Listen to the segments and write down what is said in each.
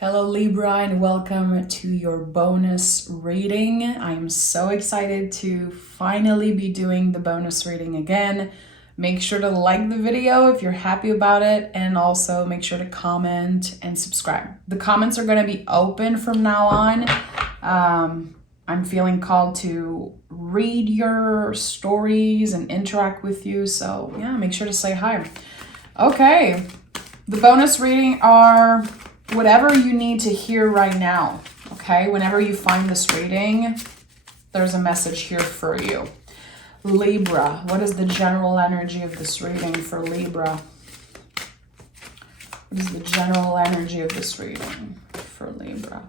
Hello Libra and welcome to your bonus reading. I'm so excited to finally be doing the bonus reading again. Make sure to like the video if you're happy about it, and also make sure to comment and subscribe. The comments are going to be open from now on. I'm feeling called to read your stories and interact with you, so yeah, make sure to say hi. Okay, the bonus reading are whatever you need to hear right now, okay? Whenever you find this reading, there's a message here for you. Libra, what is the general energy of this reading for Libra? What is the general energy of this reading for Libra?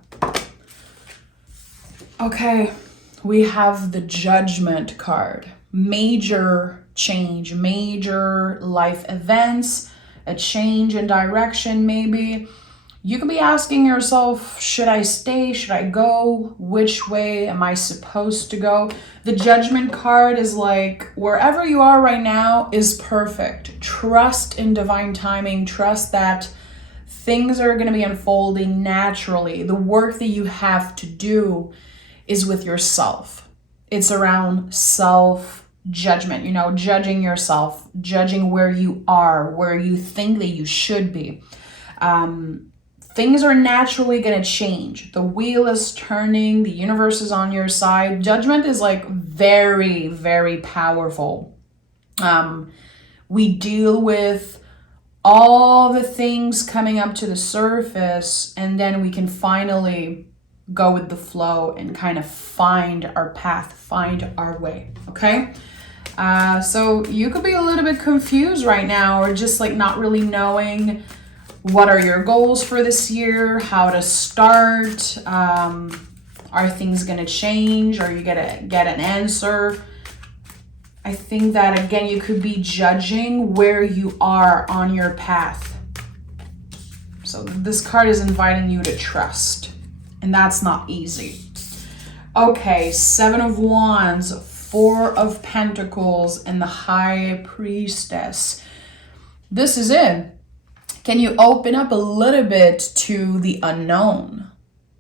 Okay, we have the Judgment card. Major change, major life events, a change in direction maybe. You could be asking yourself, should I stay? Should I go? Which way am I supposed to go? The Judgment card is like, wherever you are right now is perfect. Trust in divine timing. Trust that things are going to be unfolding naturally. The work that you have to do is with yourself. It's around self-judgment, judging yourself, judging where you are, where you think that you should be. Things are naturally going to change. The wheel is turning. The universe is on your side. Judgment is like very, very powerful. We deal with all the things coming up to the surface, and then we can finally go with the flow and kind of find our path, find our way, okay? So you could be a little bit confused right now, or just like not really knowing what are your goals for this year, how to start, are things going to change, are you going to get an answer? I think that, again, you could be judging where you are on your path. So this card is inviting you to trust, and that's not easy. Okay, Seven of Wands, Four of Pentacles, and the High Priestess. This is it. Can you open up a little bit to the unknown?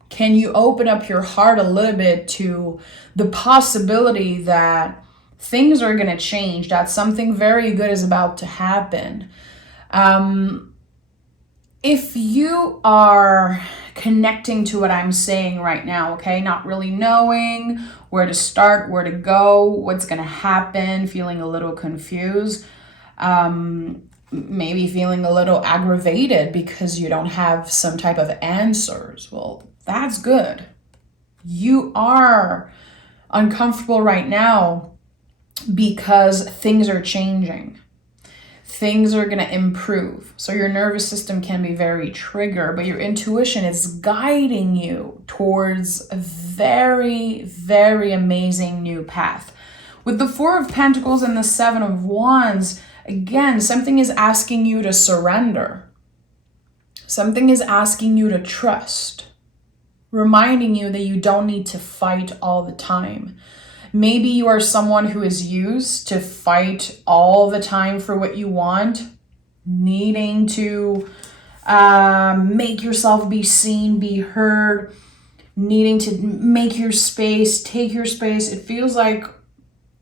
Can you open up your heart a little bit to the possibility that things are going to change, that something very good is about to happen? If you are connecting to what I'm saying right now, okay, not really knowing where to start, where to go, what's going to happen, feeling a little confused, maybe feeling a little aggravated because you don't have some type of answers. Well, that's good. You are uncomfortable right now because things are changing. Things are going to improve. So your nervous system can be very triggered, but your intuition is guiding you towards a very, very amazing new path. With the Four of Pentacles and the Seven of Wands, again, something is asking you to surrender. Something is asking you to trust, reminding you that you don't need to fight all the time. Maybe you are someone who is used to fight all the time for what you want, needing to make yourself be seen, be heard, needing to make your space, take your space. It feels like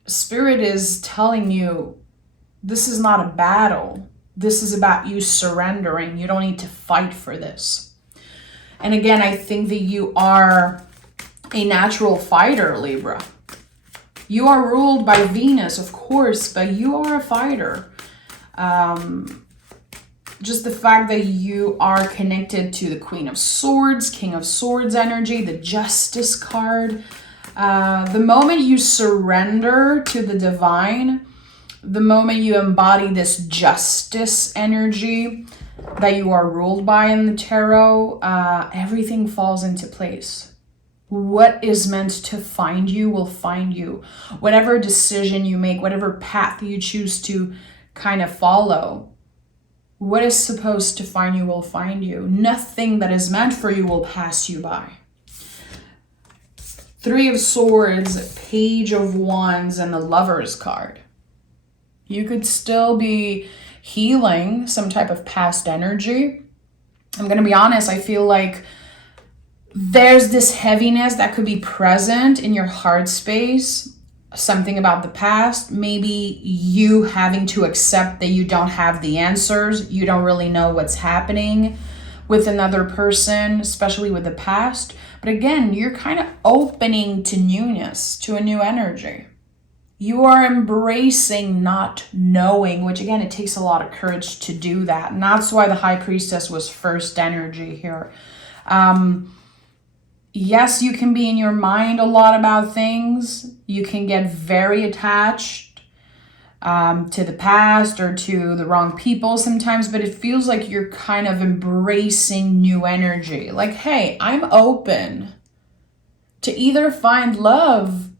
Spirit is telling you, this is not a battle. This is about you surrendering. You don't need to fight for this. And again, I think that you are a natural fighter, Libra. You are ruled by Venus, of course, but you are a fighter. Just the fact that you are connected to the Queen of Swords, King of Swords energy, the Justice card. The moment you surrender to the divine, the moment you embody this justice energy that you are ruled by in the tarot, everything falls into place. What is meant to find you will find you. Whatever decision you make, whatever path you choose to kind of follow, what is supposed to find you will find you. Nothing that is meant for you will pass you by. Three of Swords, Page of Wands, and the Lovers card. You could still be healing some type of past energy. I'm going to be honest, I feel like there's this heaviness that could be present in your heart space, something about the past, maybe you having to accept that you don't have the answers, you don't really know what's happening with another person, especially with the past. But again, you're kind of opening to newness, to a new energy. You are embracing not knowing, which again, it takes a lot of courage to do that. And that's why the High Priestess was first energy here. Yes, you can be in your mind a lot about things. You can get very attached to the past or to the wrong people sometimes, but it feels like you're kind of embracing new energy. Like, hey, I'm open to either find love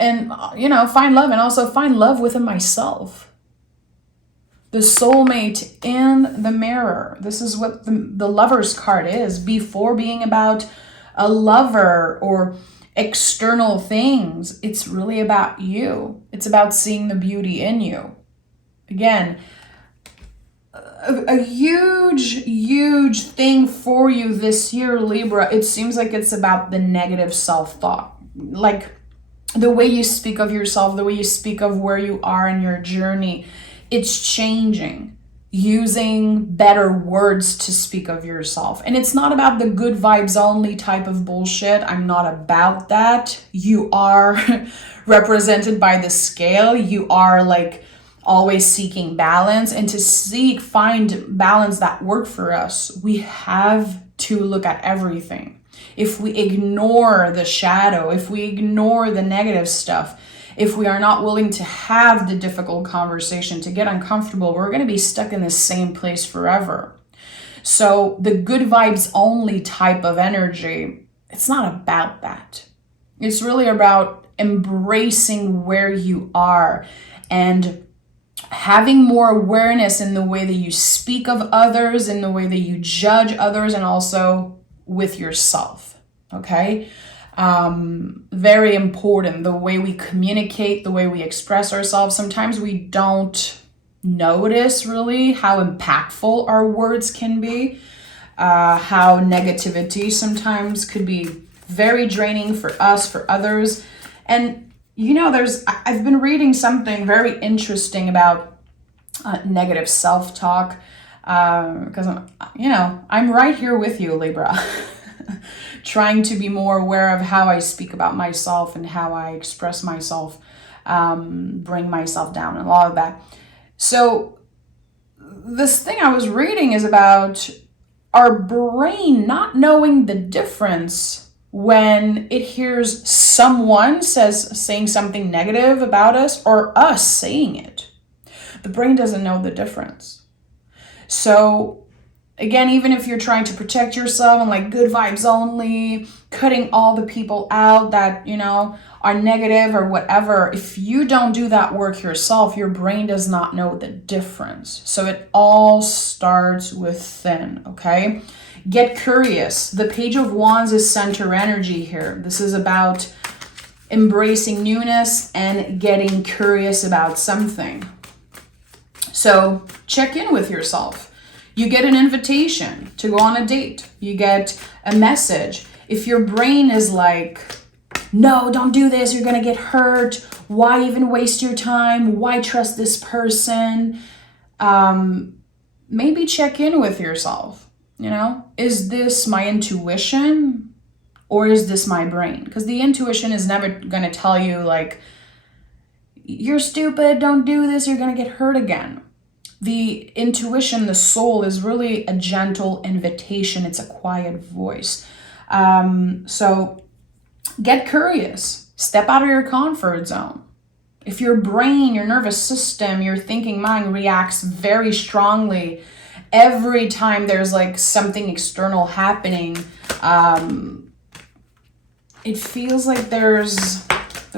and, find love and also find love within myself. The soulmate in the mirror. This is what the Lover's card is, before being about a lover or external things. It's really about you. It's about seeing the beauty in you. Again, a huge thing for you this year, Libra. It seems like it's about the negative self-thought. Like the way you speak of yourself, the way you speak of where you are in your journey, it's changing. Using better words to speak of yourself. And it's not about the good vibes only type of bullshit. I'm not about that. You are represented by the scale. You are like always seeking balance, and to find balance that work for us, we have to look at everything. If we ignore the shadow, if we ignore the negative stuff, if we are not willing to have the difficult conversation, to get uncomfortable, we're going to be stuck in the same place forever. So the good vibes only type of energy, it's not about that. It's really about embracing where you are and having more awareness in the way that you speak of others, in the way that you judge others, and also with yourself. Okay? Very important, the way we communicate, the way we express ourselves. Sometimes we don't notice really how impactful our words can be, how negativity sometimes could be very draining for us, for others. And I've been reading something very interesting about negative self-talk, because I'm right here with you, Libra. Trying to be more aware of how I speak about myself and how I express myself, bring myself down, and all of that. So this thing I was reading is about our brain not knowing the difference when it hears someone saying something negative about us or us saying it. The brain doesn't know the difference. So again, even if you're trying to protect yourself and like good vibes only, cutting all the people out that, are negative or whatever, if you don't do that work yourself, your brain does not know the difference. So it all starts within, okay? Get curious. The Page of Wands is center energy here. This is about embracing newness and getting curious about something. So check in with yourself. You get an invitation to go on a date. You get a message. If your brain is like, no, don't do this, you're going to get hurt. Why even waste your time? Why trust this person? Maybe check in with yourself. Is this my intuition or is this my brain? Because the intuition is never going to tell you like, you're stupid, don't do this, you're going to get hurt again. The intuition, the soul, is really a gentle invitation. It's a quiet voice. So get curious. Step out of your comfort zone. If your brain, your nervous system, your thinking mind reacts very strongly every time there's like something external happening, it feels like there's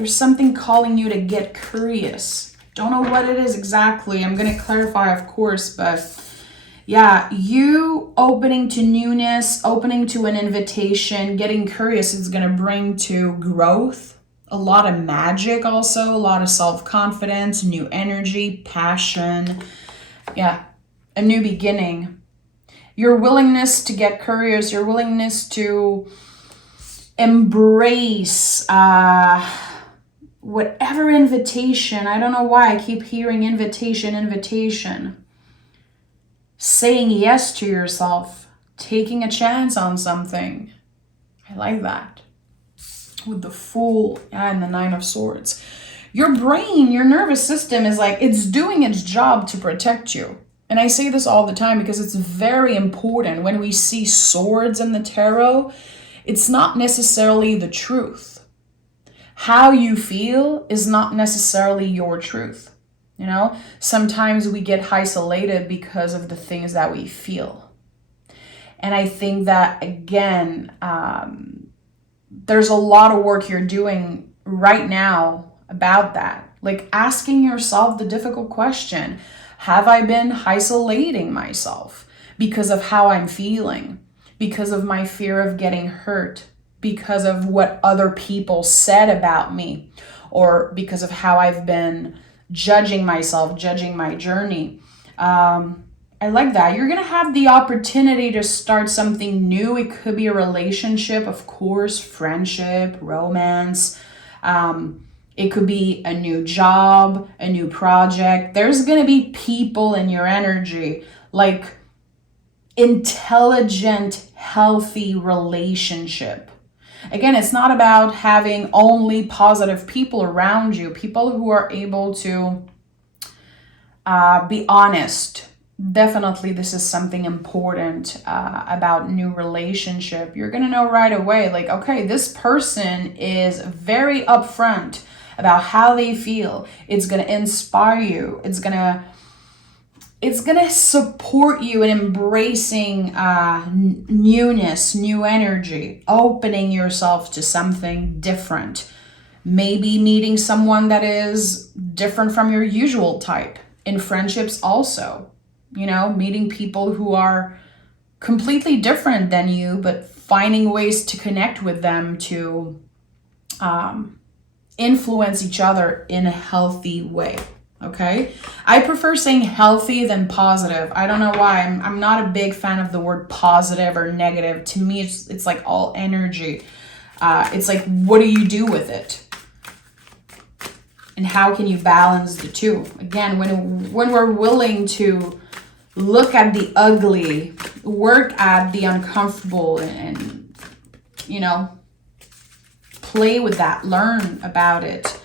something calling you to get curious. Don't know what it is exactly. I'm going to clarify, of course, but yeah, you opening to newness, opening to an invitation, getting curious is going to bring to growth, a lot of magic also, a lot of self-confidence, new energy, passion. Yeah, a new beginning. Your willingness to get curious, your willingness to embrace whatever invitation. I don't know why I keep hearing invitation. Saying yes to yourself, taking a chance on something. I like that. With the Fool and the Nine of Swords. Your brain, your nervous system is like, it's doing its job to protect you. And I say this all the time because it's very important. When we see swords in the tarot, it's not necessarily the truth. How you feel is not necessarily your truth. You know, sometimes we get isolated because of the things that we feel. And I think that, again, there's a lot of work you're doing right now about that. Like asking yourself the difficult question, have I been isolating myself because of how I'm feeling, because of my fear of getting hurt, because of what other people said about me, or because of how I've been judging myself, judging my journey? I like that. You're going to have the opportunity to start something new. It could be a relationship, of course, friendship, romance. It could be a new job, a new project. There's going to be people in your energy, like intelligent, healthy relationship. Again, it's not about having only positive people around you, people who are able to be honest. Definitely, this is something important about new relationship. You're going to know right away, like, okay, this person is very upfront about how they feel. It's going to inspire you. It's going to support you in embracing newness, new energy, opening yourself to something different. Maybe meeting someone that is different from your usual type. In friendships also, you know, meeting people who are completely different than you, but finding ways to connect with them to influence each other in a healthy way. Okay, I prefer saying healthy than positive. I don't know why. I'm not a big fan of the word positive or negative. To me, it's like all energy. It's like, what do you do with it? And how can you balance the two? Again, when we're willing to look at the ugly, work at the uncomfortable, and you know, play with that, learn about it.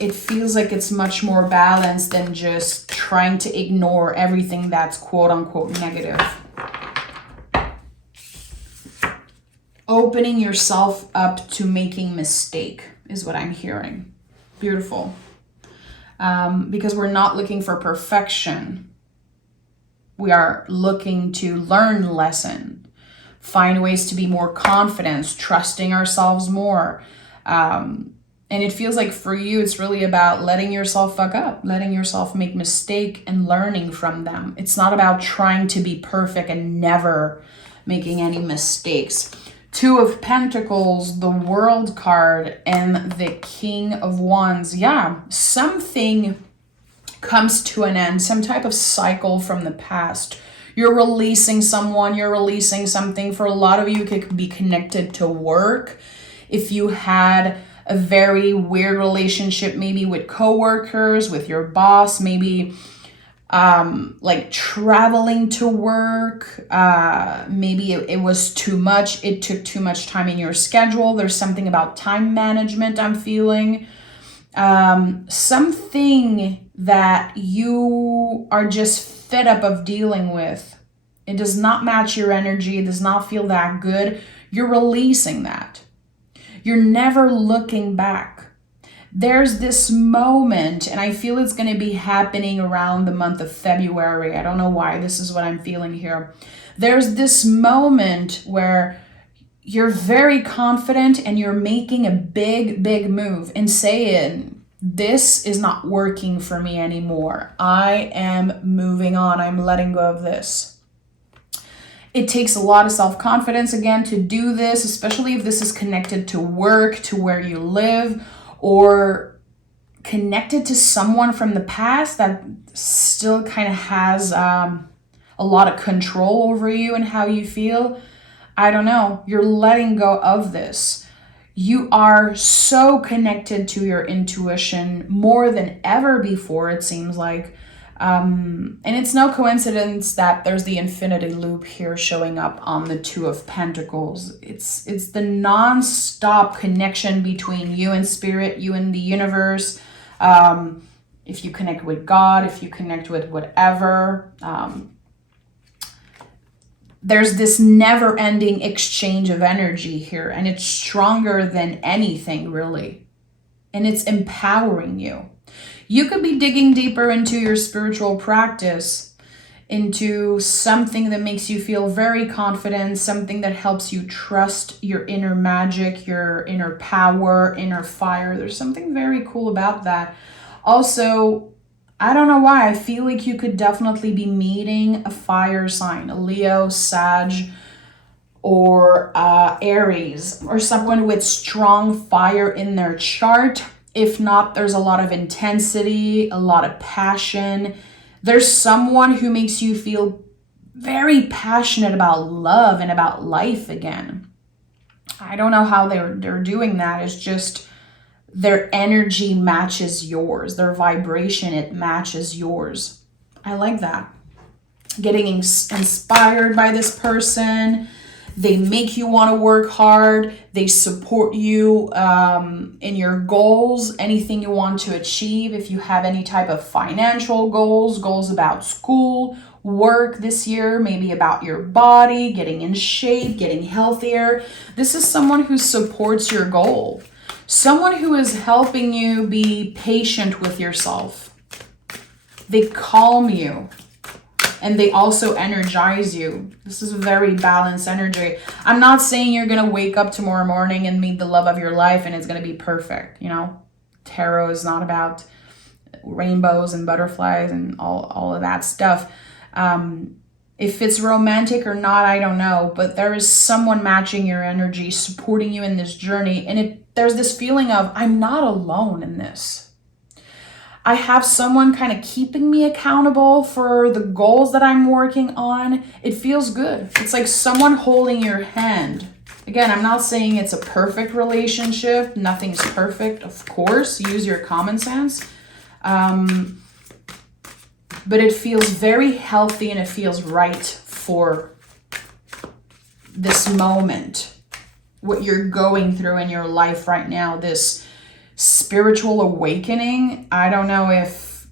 It feels like it's much more balanced than just trying to ignore everything that's quote unquote negative. Opening yourself up to making mistake is what I'm hearing. Beautiful. Because we're not looking for perfection. We are looking to learn lesson, find ways to be more confident, trusting ourselves more. And it feels like for you, it's really about letting yourself fuck up, letting yourself make mistake and learning from them. It's not about trying to be perfect and never making any mistakes. Two of Pentacles, the World card, and the King of Wands. Yeah, something comes to an end, some type of cycle from the past. You're releasing someone, you're releasing something. For a lot of you, it could be connected to work. If you had a very weird relationship, maybe with coworkers, with your boss, maybe like traveling to work, maybe it was too much. It took too much time in your schedule. There's something about time management I'm feeling. Something that you are just fed up of dealing with. It does not match your energy. It does not feel that good. You're releasing that. You're never looking back. There's this moment, and I feel it's going to be happening around the month of February. I don't know why. This is what I'm feeling here. There's this moment where you're very confident and you're making a big move and saying, this is not working for me anymore. I am moving on. I'm letting go of this. It takes a lot of self-confidence, again, to do this, especially if this is connected to work, to where you live, or connected to someone from the past that still kind of has a lot of control over you and how you feel. I don't know. You're letting go of this. You are so connected to your intuition more than ever before, it seems like. And it's no coincidence that there's the infinity loop here showing up on the Two of Pentacles. It's the non-stop connection between you and spirit, you and the universe. If you connect with God, if you connect with whatever, there's this never-ending exchange of energy here, and it's stronger than anything, really. And it's empowering you. You could be digging deeper into your spiritual practice, into something that makes you feel very confident, something that helps you trust your inner magic, your inner power, inner fire. There's something very cool about that. Also, I don't know why, I feel like you could definitely be meeting a fire sign, a Leo, Sag, or Aries, or someone with strong fire in their chart. If not, there's a lot of intensity, a lot of passion. There's someone who makes you feel very passionate about love and about life again. I don't know how they're doing that. It's just their energy matches yours. Their vibration, it matches yours. I like that. Getting inspired by this person. They make you want to work hard. They support you in your goals, anything you want to achieve. If you have any type of financial goals about school, work this year, maybe about your body, getting in shape, getting healthier. This is someone who supports your goal. Someone who is helping you be patient with yourself. They calm you. And they also energize you. This is a very balanced energy. I'm not saying you're going to wake up tomorrow morning and meet the love of your life and it's going to be perfect. You know, tarot is not about rainbows and butterflies and all of that stuff. If it's romantic or not, I don't know. But there is someone matching your energy, supporting you in this journey. And there's this feeling of, I'm not alone in this. I have someone kind of keeping me accountable for the goals that I'm working on. It feels good. It's like someone holding your hand. Again, I'm not saying it's a perfect relationship. Nothing's perfect, of course. Use your common sense. But it feels very healthy and it feels right for this moment. What you're going through in your life right now, this spiritual awakening. I don't know if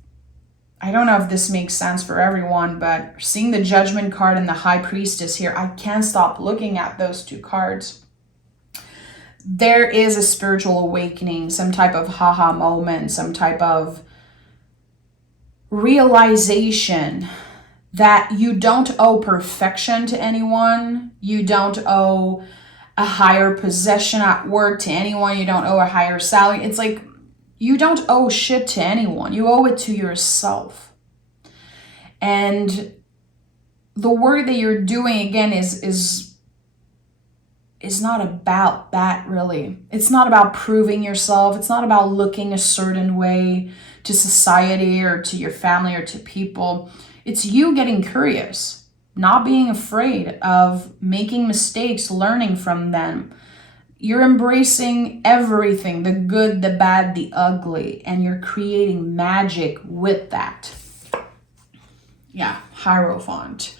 this makes sense for everyone, but seeing the Judgment card and the High Priestess here, I can't stop looking at those two cards. There is a spiritual awakening, some type of haha moment, some type of realization that you don't owe perfection to anyone. You don't owe a higher possession at work to anyone. You don't owe a higher salary. It's like you don't owe shit to anyone. You owe it to yourself. And the work that you're doing, again, is not about that, really. It's not about proving yourself. It's not about looking a certain way to society or to your family or to people. It's you getting curious. Not being afraid of making mistakes, learning from them. You're embracing everything, the good, the bad, the ugly, and you're creating magic with that. Yeah, Hierophant.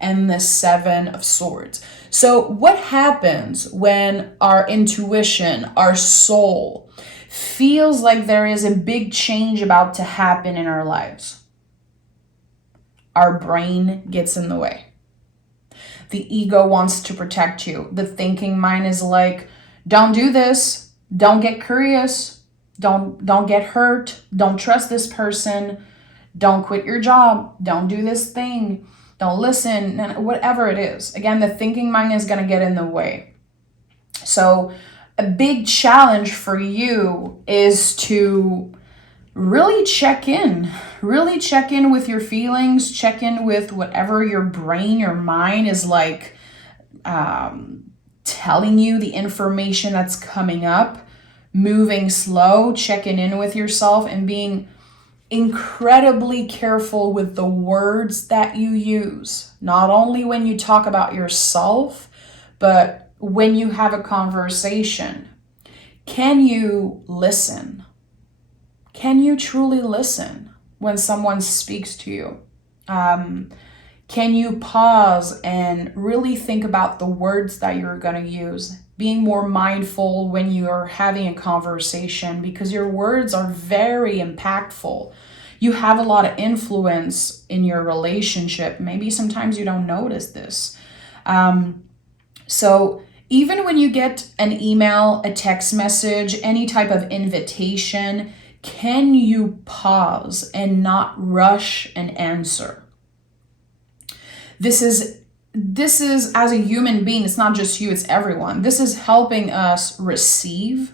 And the Seven of Swords. So what happens when our intuition, our soul, feels like there is a big change about to happen in our lives? Our brain gets in the way. The ego wants to protect you. The thinking mind is like, don't do this. Don't get curious. Don't get hurt. Don't trust this person. Don't quit your job. Don't do this thing. Don't listen. Whatever it is. Again, the thinking mind is going to get in the way. So a big challenge for you is to really check in with your feelings, check in with whatever your brain, your mind is like telling you, the information that's coming up, moving slow, checking in with yourself and being incredibly careful with the words that you use, not only when you talk about yourself, but when you have a conversation. Can you listen? Can you truly listen when someone speaks to you? Can you pause and really think about the words that you're going to use? Being more mindful when you're having a conversation, because your words are very impactful. You have a lot of influence in your relationship. Maybe sometimes you don't notice this. So even when you get an email, a text message, any type of invitation, can you pause and not rush an answer? This is as a human being, it's not just you, it's everyone. This is helping us receive,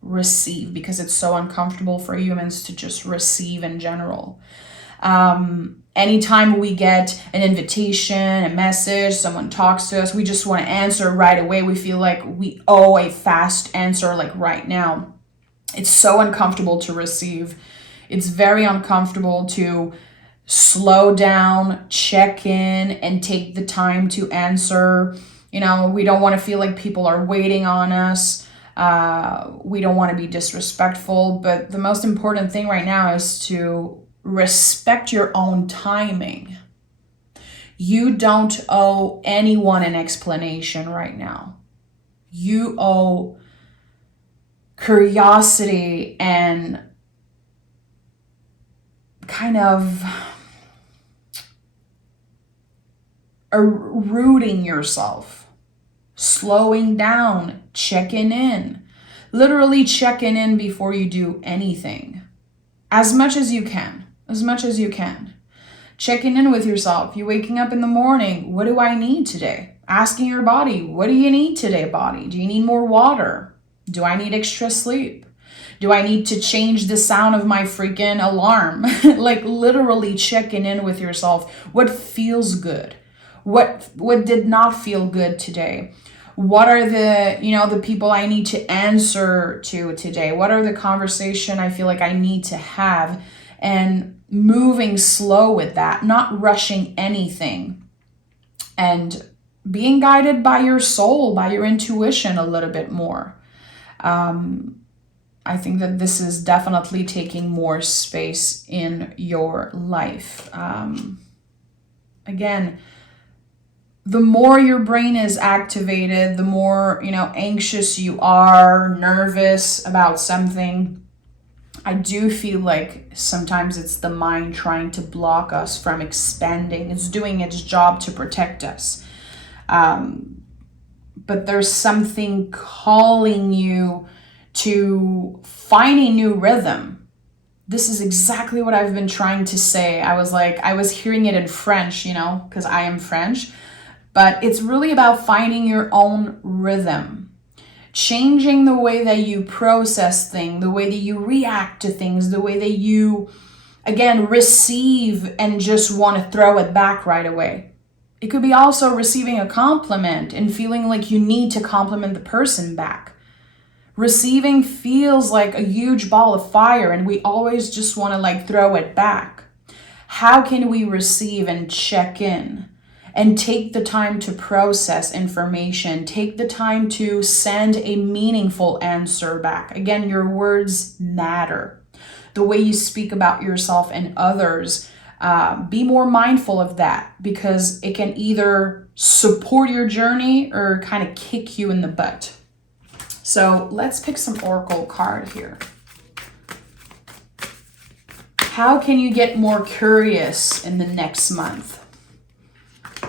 because it's so uncomfortable for humans to just receive in general. Anytime we get an invitation, a message, someone talks to us, we just want to answer right away. We feel like we owe a fast answer, like right now. It's so uncomfortable to receive. It's very uncomfortable to slow down, check in, and take the time to answer. We don't want to feel like people are waiting on us. We don't want to be disrespectful, but the most important thing right now is to respect your own timing. You don't owe anyone an explanation right now. You owe curiosity and kind of rooting yourself, slowing down, checking in, literally checking in before you do anything, as much as you can. Checking in with yourself. You waking up in the morning, what do I need today? Asking your body, what do you need today, body? Do you need more water? Do I need extra sleep? Do I need to change the sound of my freaking alarm? Like literally checking in with yourself. What feels good? What did not feel good today? What are the people I need to answer to today? What are the conversation I feel like I need to have? And moving slow with that, not rushing anything. And being guided by your soul, by your intuition a little bit more. I think that this is definitely taking more space in your life. Again, the more your brain is activated, the more, anxious you are, nervous about something. I do feel like sometimes it's the mind trying to block us from expanding. It's doing its job to protect us. But there's something calling you to find a new rhythm. This is exactly what I've been trying to say. I was hearing it in French, because I am French. But it's really about finding your own rhythm. Changing the way that you process things, the way that you react to things, the way that you, again, receive and just want to throw it back right away. It could be also receiving a compliment and feeling like you need to compliment the person back. Receiving feels like a huge ball of fire and we always just want to throw it back. How can we receive and check in and take the time to process information, take the time to send a meaningful answer back? Again, your words matter. The way you speak about yourself and others, be more mindful of that because it can either support your journey or kind of kick you in the butt. So let's pick some oracle card here. How can you get more curious in the next month?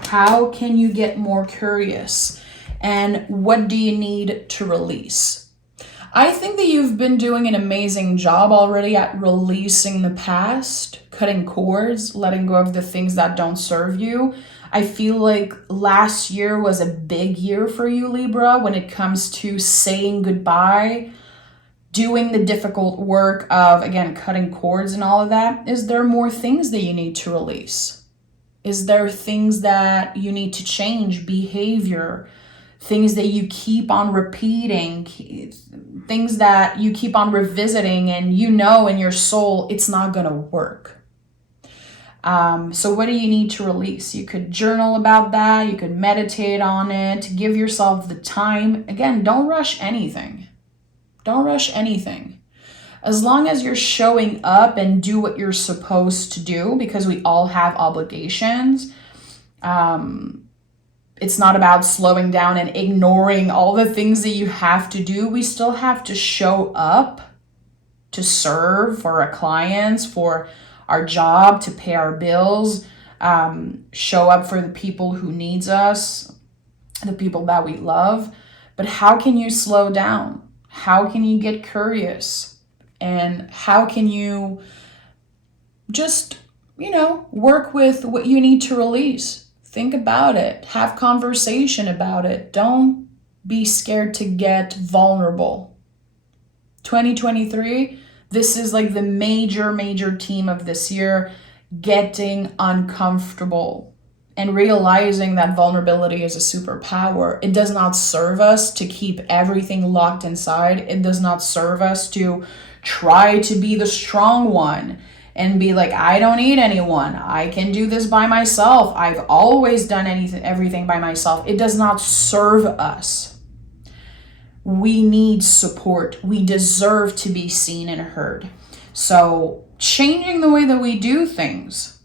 How can you get more curious? And what do you need to release? I think that you've been doing an amazing job already at releasing the past, cutting cords, letting go of the things that don't serve you. I feel like last year was a big year for you, Libra, when it comes to saying goodbye, doing the difficult work of, again, cutting cords and all of that. Is there more things that you need to release? Is there things that you need to change? Behavior, things that you keep on repeating, things that you keep on revisiting, and you know in your soul it's not going to work. So what do you need to release? You could journal about that. You could meditate on it. Give yourself the time. Again, don't rush anything. Don't rush anything. As long as you're showing up and do what you're supposed to do, because we all have obligations. It's not about slowing down and ignoring all the things that you have to do. We still have to show up to serve for our clients, for our job, to pay our bills, show up for the people who needs us, the people that we love. But how can you slow down? How can you get curious? And how can you just, work with what you need to release? Think about it. Have conversation about it. Don't be scared to get vulnerable. 2023, this is like the major theme of this year, getting uncomfortable and realizing that vulnerability is a superpower. It does not serve us to keep everything locked inside. It does not serve us to try to be the strong one and be like, I don't need anyone. I can do this by myself. I've always done everything by myself. It does not serve us. We need support. We deserve to be seen and heard. So changing the way that we do things,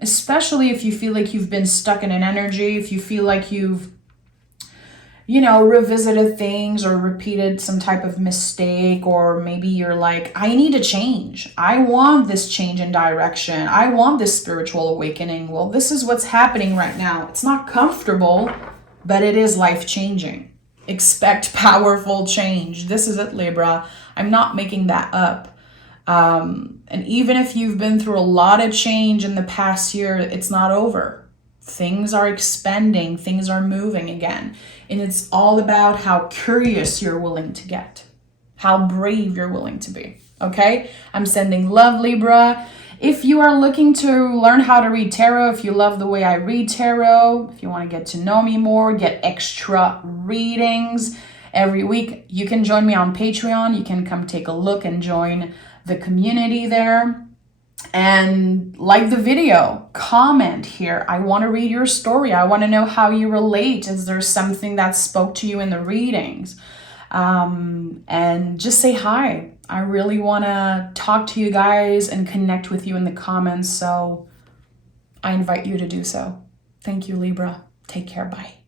especially if you feel like you've been stuck in an energy, if you feel like you've revisited things or repeated some type of mistake, or maybe you're like, I need to change. I want this change in direction. I want this spiritual awakening. Well, this is what's happening right now. It's not comfortable, but it is life-changing. Expect powerful change. This is it, Libra. I'm not making that up. And even if you've been through a lot of change in the past year, it's not over. Things are expanding, things are moving again. And it's all about how curious you're willing to get, how brave you're willing to be. Okay? I'm sending love, Libra. If you are looking to learn how to read tarot, if you love the way I read tarot, if you want to get to know me more, get extra readings every week, you can join me on Patreon. You can come take a look and join the community there. And like the video, comment here. I want to read your story. I want to know how you relate. Is there something that spoke to you in the readings? And just say hi. I really want to talk to you guys and connect with you in the comments. So I invite you to do so. Thank you, Libra. Take care. Bye.